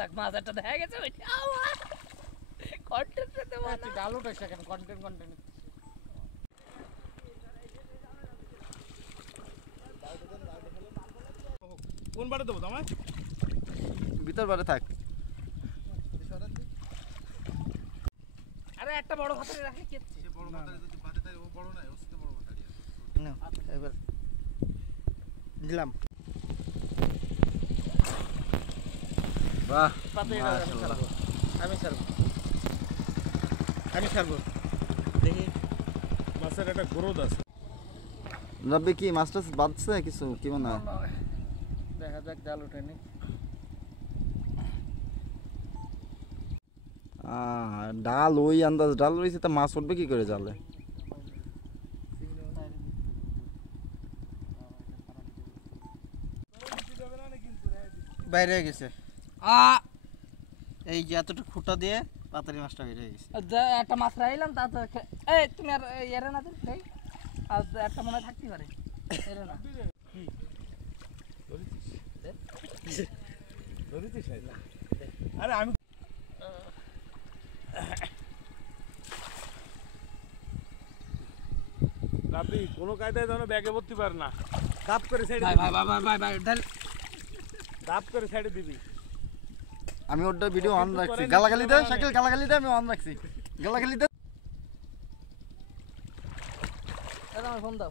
দেখ মাছ একটা দেখা গেছে ওইটা কন্টেন্ট দেব না ডালুটা সেখানে কন্টেন্ট কোন বারে দেবো তোমায় ভিতর বারে থাক আরে একটা বড় ভাতারে রাখলে কি হচ্ছে বড় মাথায় যদি বাদে তাই ও বড় না ওর সাথে বড় মাথায় না এবার দিলাম বাহ আমি ছাড়বো দেখি মাছের একটা গ্রোথ আছে রব্বি কি মাস্টার বাদছে কিছু কি মনে হয় দেখা যাক জাল উঠেনি ডাল ওই আন্দাজ ডাল রয়েছে তা মাছ উঠবে কি করে জালে বাইরে হয়ে গেছে এই যে এতটা খুঁটা দিয়ে পাতারি মাছটা বের হয়ে গেছে একটা মাছ রাইলাম তা তো এই তুমি আর এরে না দিন এই আর একটা মনে থাকতে পারে এরে না আরে আমি রাবি কোনো কায়দায় ধরো ব্যাগে ভর্তি পার না দাপ করে সাইডে ভাই দাপ করে সাইডে দিবি আমি ওটা ভিডিও অন রাখছি গালাগালি দে শাকিল গালাগালি দে আমি অন রাখছি গালাগালি দে আমার ফোন দাও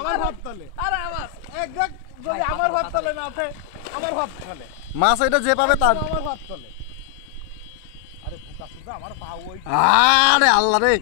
আমার ভাত তলে আরে আওয়াজ একদম যদি আমার ভাত তলে না থাকে আমার ভাত তলে মাছ এটা যে পাবে তার আমার ভাত তলে আরে পোকা সুদা আমার পা ওই আরে আল্লাহ রে